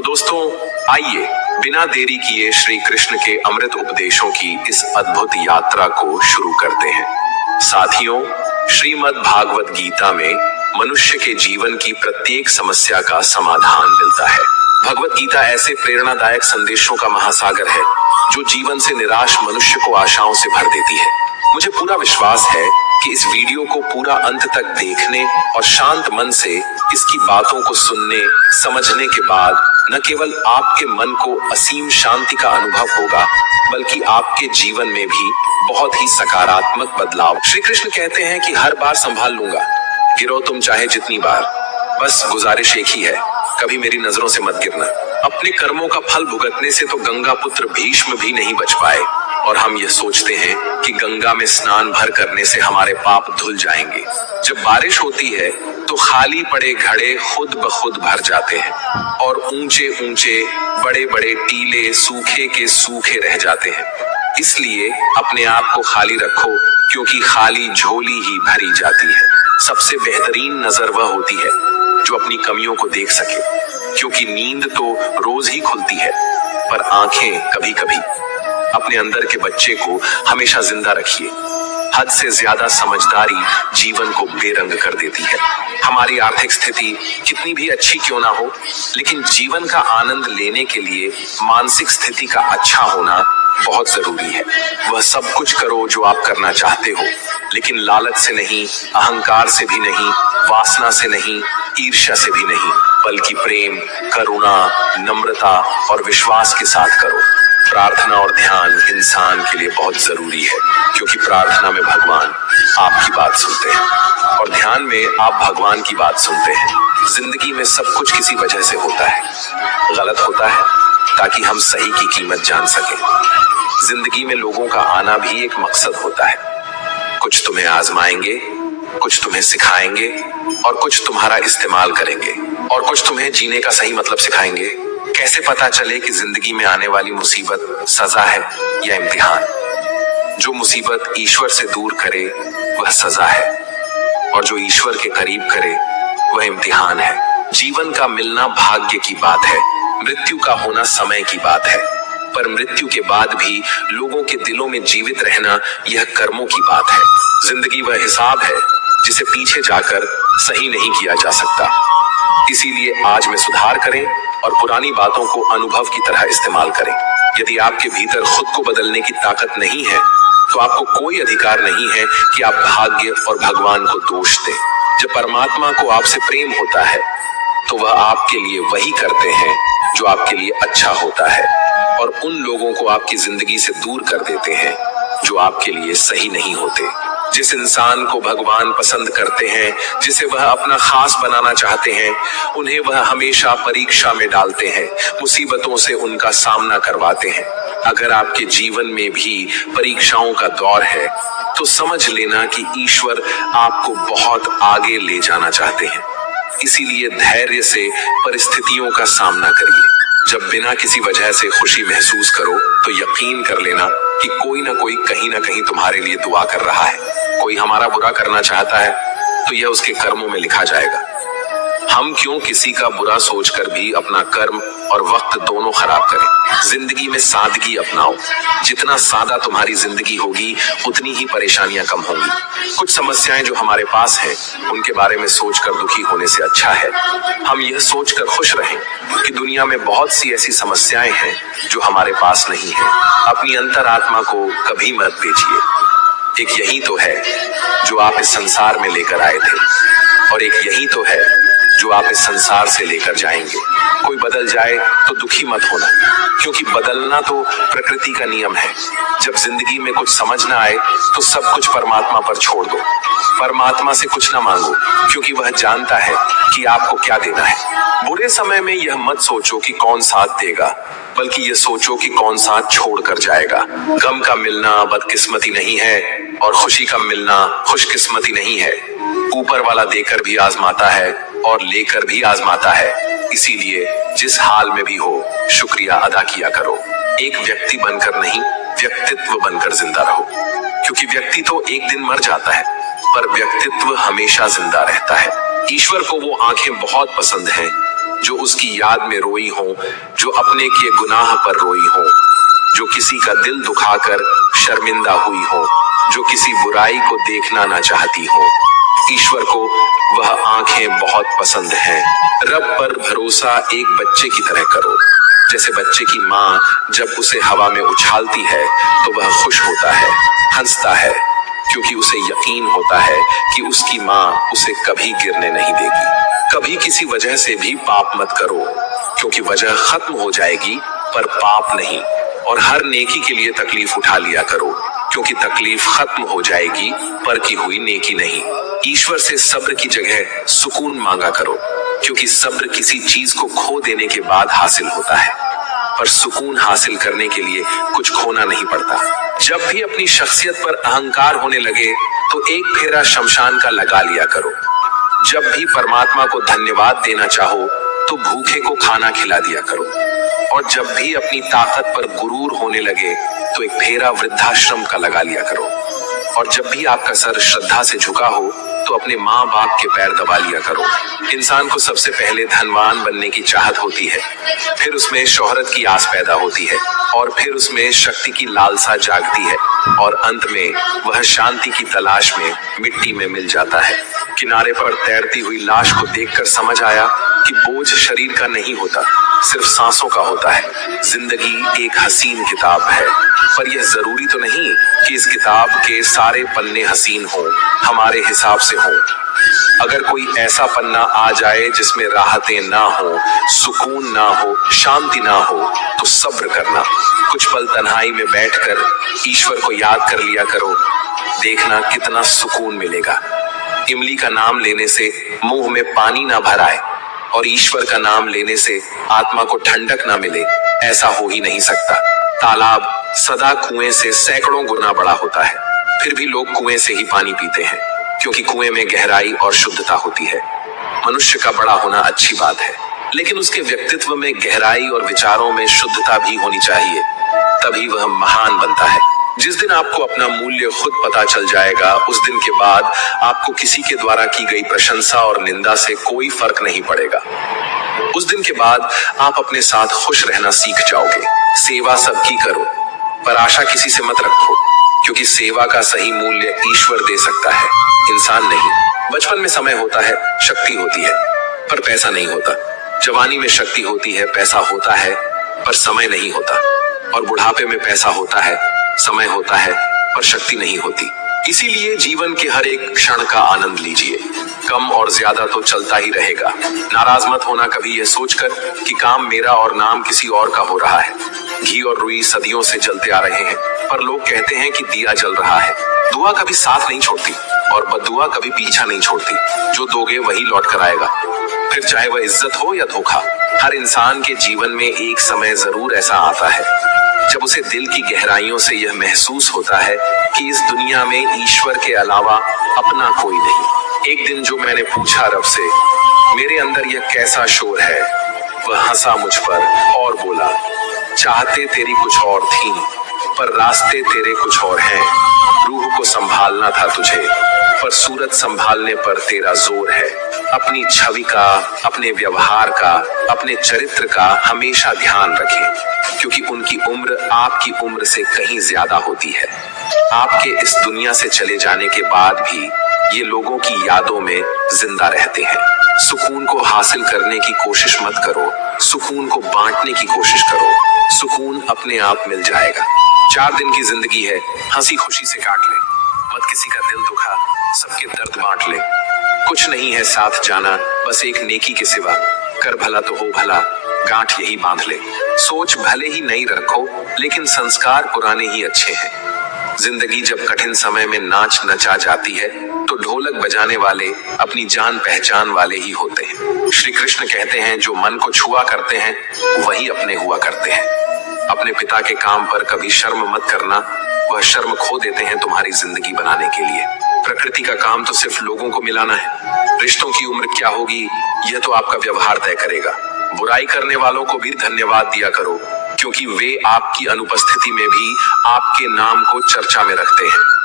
तो दोस्तों आइए बिना देरी किए श्री कृष्ण के अमृत उपदेशों की इस अद्भुत यात्रा को शुरू करते हैं। साथियों, श्रीमद् भागवत गीता में मनुष्य के जीवन की प्रत्येक समस्या का समाधान मिलता है। भगवत गीता ऐसे प्रेरणादायक संदेशों का महासागर है जो जीवन से निराश मनुष्य को आशाओं से भर देती है। मुझे पूरा विश्वास है कि इस वीडियो को पूरा अंत तक देखने और शांत मन से इसकी बातों को सुनने समझने के बाद न केवल आपके मन को असीम शांति का अनुभव होगा, बल्कि आपके जीवन में भी बहुत ही सकारात्मक बदलाव। श्री कृष्ण कहते हैं कि हर बार संभाल लूंगा, गिरो तुम चाहे जितनी बार, बस गुजारिश एक ही है, कभी मेरी नजरों से मत गिरना। अपने कर्मों का फल भुगतने से तो गंगा पुत्र भीष्म भी नहीं बच पाए, और हम ये सोचते हैं कि गंगा में स्नान भर करने से हमारे पाप धुल जाएंगे। जब बारिश होती है तो खाली पड़े घड़े खुद ब खुद भर जाते हैं और ऊंचे ऊंचे बड़े बड़े टीले सूखे के सूखे रह जाते हैं। इसलिए अपने आप को खाली रखो, क्योंकि खाली झोली ही भरी जाती है। सबसे बेहतरीन नजर वह होती है जो अपनी कमियों को देख सके, क्योंकि नींद तो रोज ही खुलती है, पर आंखें कभी कभी। अपने अंदर के बच्चे को हमेशा जिंदा रखिए। हद से ज्यादा समझदारी जीवन को बेरंग कर देती है। हमारी आर्थिक स्थिति कितनी भी अच्छी क्यों ना हो, लेकिन जीवन का आनंद लेने के लिए मानसिक स्थिति का अच्छा होना बहुत जरूरी है। वह सब कुछ करो जो आप करना चाहते हो, लेकिन लालच से नहीं, अहंकार से भी नहीं, वासना से नहीं, ईर्ष्या से भी नहीं, बल्कि प्रेम, करुणा, नम्रता और विश्वास के साथ करो। प्रार्थना और ध्यान इंसान के लिए बहुत जरूरी है, क्योंकि प्रार्थना में भगवान आपकी बात सुनते हैं और ध्यान में आप भगवान की बात सुनते हैं। जिंदगी में सब कुछ किसी वजह से होता है, गलत होता है ताकि हम सही की कीमत जान सकें। जिंदगी में लोगों का आना भी एक मकसद होता है। कुछ तुम्हें आजमाएंगे, कुछ तुम्हें सिखाएंगे और कुछ तुम्हारा इस्तेमाल करेंगे, और कुछ तुम्हें जीने का सही मतलब सिखाएंगे। कैसे पता चले कि जिंदगी में आने वाली मुसीबत सजा है या इम्तिहान? जो मुसीबत ईश्वर से दूर करे वह सजा है, और जो ईश्वर के करीब करे वह इम्तिहान है। जीवन का मिलना भाग्य की बात है, मृत्यु का होना समय की बात है, पर मृत्यु के बाद भी लोगों के दिलों में जीवित रहना यह कर्मों की बात है। जिंदगी वह हिसाब है जिसे पीछे जाकर सही नहीं किया जा सकता। इसीलिए आज में सुधार करें और पुरानी बातों को अनुभव की तरह इस्तेमाल करें। यदि आपके भीतर खुद को बदलने की ताकत नहीं है, तो आपको कोई अधिकार नहीं है कि आप भाग्य और भगवान को दोष दें। जब परमात्मा को आपसे प्रेम होता है, तो वह आपके लिए वही करते हैं जो आपके लिए अच्छा होता है, और उन लोगों को आपकी जिंदगी से दूर कर देते हैं जो आपके लिए सही नहीं होते। जिस इंसान को भगवान पसंद करते हैं, जिसे वह अपना खास बनाना चाहते हैं, उन्हें वह हमेशा परीक्षा में डालते हैं, मुसीबतों से उनका सामना करवाते हैं। अगर आपके जीवन में भी परीक्षाओं का दौर है, तो समझ लेना कि ईश्वर आपको बहुत आगे ले जाना चाहते हैं। इसीलिए धैर्य से परिस्थितियों का सामना करिए। जब बिना किसी वजह से खुशी महसूस करो, तो यकीन कर लेना कि कोई ना कोई कहीं ना कहीं तुम्हारे लिए दुआ कर रहा है। कोई हमारा बुरा करना चाहता है, तो यह उसके कर्मों में लिखा जाएगा। हम क्यों किसी का बुरा सोचकर भी अपना कर्म और वक्त दोनों खराब करें? जिंदगी में सादगी अपनाओ। जितना सादा तुम्हारी जिंदगी होगी, उतनी ही परेशानियां कम होंगी। कुछ समस्याएं जो हमारे पास हैं, उनके बारे में सोचकर दुखी होने से अच्छा है हम यह सोचकर खुश रहें कि दुनिया में बहुत सी ऐसी समस्याएं हैं जो हमारे पास नहीं है। अपनी अंतरात्मा को कभी मत बेचिए। एक यही तो है जो आप इस संसार में लेकर आए थे, और एक यही तो है जो आप इस संसार से लेकर जाएंगे। कोई बदल जाए तो दुखी मत होना, क्योंकि बदलना तो प्रकृति का नियम है। जब जिंदगी में कुछ समझ ना आए, तो सब कुछ परमात्मा पर छोड़ दो। परमात्मा से कुछ ना मांगो, क्योंकि वह जानता है कि आपको क्या देना है। बुरे समय में यह मत सोचो कि कौन साथ देगा, बल्कि ये सोचो कि कौन साथ छोड़ कर जाएगा। गम का मिलना बदकिस्मती नहीं है, और खुशी का मिलना खुशकिस्मती नहीं है। ऊपर वाला देकर भी आजमाता है और लेकर भी आजमाता है। इसीलिए जिस हाल में भी हो, शुक्रिया अदा किया करो। एक व्यक्ति बनकर नहीं, व्यक्तित्व बनकर जिंदा रहो, क्योंकि व्यक्ति तो एक दिन मर जाता है, पर व्यक्तित्व हमेशा जिंदा रहता है। ईश्वर को वो आंखें बहुत पसंद हैं जो उसकी याद में रोई हो, जो अपने किए गुनाह पर रोई हो, जो किसी का दिल दुखाकर शर्मिंदा हुई हो, जो किसी बुराई को देखना ना चाहती हो। ईश्वर को वह आंखें बहुत पसंद हैं। रब पर भरोसा एक बच्चे की तरह करो। जैसे बच्चे की माँ जब उसे हवा में उछालती है तो वह खुश होता है, हंसता है, क्योंकि उसे यकीन होता है कि उसकी माँ उसे कभी गिरने नहीं देगी। कभी किसी वजह से भी पाप मत करो, क्योंकि वजह खत्म हो जाएगी पर पाप नहीं। और हर नेकी के लिए तकलीफ उठा लिया करो, क्योंकि तकलीफ खत्म हो जाएगी पर की हुई नेकी नहीं। ईश्वर से सब्र की जगह सुकून मांगा करो, क्योंकि सब्र किसी चीज को खो देने के बाद हासिल होता है, पर सुकून हासिल करने के लिए कुछ खोना नहीं पड़ता। जब भी अपनी शख्सियत पर अहंकार होने लगे तो एक फेरा शमशान का लगा लिया करो। जब भी परमात्मा को धन्यवाद देना चाहो तो भूखे को खाना खिला दिया करो। और जब भी अपनी ताकत पर गुरूर होने लगे तो एक फेरा वृद्धाश्रम का लगा लिया करो। और जब भी आपका सर श्रद्धा से झुका हो तो अपने माँ बाप के पैर दबा लिया करो। इंसान को सबसे पहले धनवान बनने की चाहत होती है, फिर उसमें शोहरत की आस पैदा होती है, और फिर उसमें शक्ति की लालसा जागती है, और अंत में वह शांति की तलाश में मिट्टी में मिल जाता है। किनारे पर तैरती हुई लाश को देखकर समझ आया कि बोझ शरीर का नहीं होता, सिर्फ सांसों का होता है। जिंदगी एक हसीन किताब है, पर यह जरूरी तो नहीं कि इस किताब के सारे पन्ने हसीन हों, हमारे हिसाब से हों। अगर कोई ऐसा पन्ना आ जाए जिसमें राहतें ना हो, सुकून ना हो, शांति ना हो, तो सब्र करना। कुछ पल तन्हाई में बैठकर ईश्वर को याद कर लिया करो, देखना कितना सुकून मिलेगा। इमली का नाम लेने से मुंह में पानी ना भर आए और ईश्वर का नाम लेने से आत्मा को ठंडक ना मिले, ऐसा हो ही नहीं सकता। तालाब सदा कुएं से सैकड़ों गुना बड़ा होता है, फिर भी लोग कुएं से ही पानी पीते हैं, क्योंकि कुएं में गहराई और शुद्धता होती है। मनुष्य का बड़ा होना अच्छी बात है, लेकिन उसके व्यक्तित्व में गहराई और विचारों में शुद्धता भी होनी चाहिए, तभी वह महान बनता है। जिस दिन आपको अपना मूल्य खुद पता चल जाएगा, उस दिन के बाद आपको किसी के द्वारा की गई प्रशंसा और निंदा से कोई फर्क नहीं पड़ेगा। उस दिन के बाद आप अपने साथ खुश रहना सीख जाओगे। सेवा सबकी करो, पर आशा किसी से मत रखो, क्योंकि सेवा का सही मूल्य ईश्वर दे सकता है, इंसान नहीं। बचपन में समय होता है, शक्ति होती है, पर पैसा नहीं होता। जवानी में शक्ति होती है, पैसा होता है, पर समय नहीं होता। और बुढ़ापे में पैसा होता है, समय होता है, पर शक्ति नहीं होती। इसीलिए जीवन के हर एक क्षण का आनंद लीजिए। कम और ज्यादा तो चलता ही रहेगा। नाराज मत होना कभी यह सोचकर कि काम मेरा और नाम किसी और का हो रहा है। घी और रुई सदियों से जलते आ रहे हैं, पर लोग कहते हैं कि दिया जल रहा है। दुआ कभी साथ नहीं छोड़ती और बद्दुआ कभी पीछा नहीं छोड़ती। जो दोगे वही लौट कर आएगा, फिर चाहे वह इज्जत हो या धोखा। हर इंसान के जीवन में एक समय जरूर ऐसा आता है जब उसे दिल की गहराइयों से यह महसूस होता है कि इस दुनिया में ईश्वर के अलावा अपना कोई नहीं। एक दिन जो मैंने पूछा रब से, मेरे अंदर यह कैसा शोर है, वह हंसा मुझ पर और बोला, चाहते तेरी कुछ और थी, पर रास्ते तेरे कुछ और हैं। रूह को संभालना था तुझे, पर सूरत संभालने पर तेरा जोर है। अपनी छवि का, अपने व्यवहार का, अपने चरित्र का हमेशा ध्यान रखें, क्योंकि उनकी उम्र आपकी उम्र से कहीं ज्यादा होती है। आपके इस दुनिया से चले जाने के बाद भी ये लोगों की यादों में जिंदा रहते हैं। सुकून को हासिल करने की कोशिश मत करो, सुकून को बांटने की कोशिश करो। सुकून अपने आप मिल जाएगा। 4 दिन की जिंदगी है, हंसी खुशी से काट ले। मत किसी का दिल दुखा, सबके दर्द बांट ले। कुछ नहीं है साथ जाना, बस एक नेकी के सिवा। कर भला तो हो भला, गांठ यही बांध ले। सोच भले ही नई रखो, लेकिन संस्कार पुराने ही अच्छे हैं। जिंदगी जब कठिन समय में नाच नचा जाती है तो ढोलक बजाने वाले अपनी जान पहचान वाले ही होते हैं। श्री कृष्ण कहते हैं, जो मन को छुआ करते हैं वही अपने हुआ करते हैं। अपने पिता के काम पर कभी शर्म मत करना, वह शर्म खो देते हैं तुम्हारी जिंदगी बनाने के लिए। प्रकृति का काम तो सिर्फ लोगों को मिलाना है। रिश्तों की उम्र क्या होगी यह तो आपका व्यवहार तय करेगा। बुराई करने वालों को भी धन्यवाद दिया करो, क्योंकि वे आपकी अनुपस्थिति में भी आपके नाम को चर्चा में रखते हैं।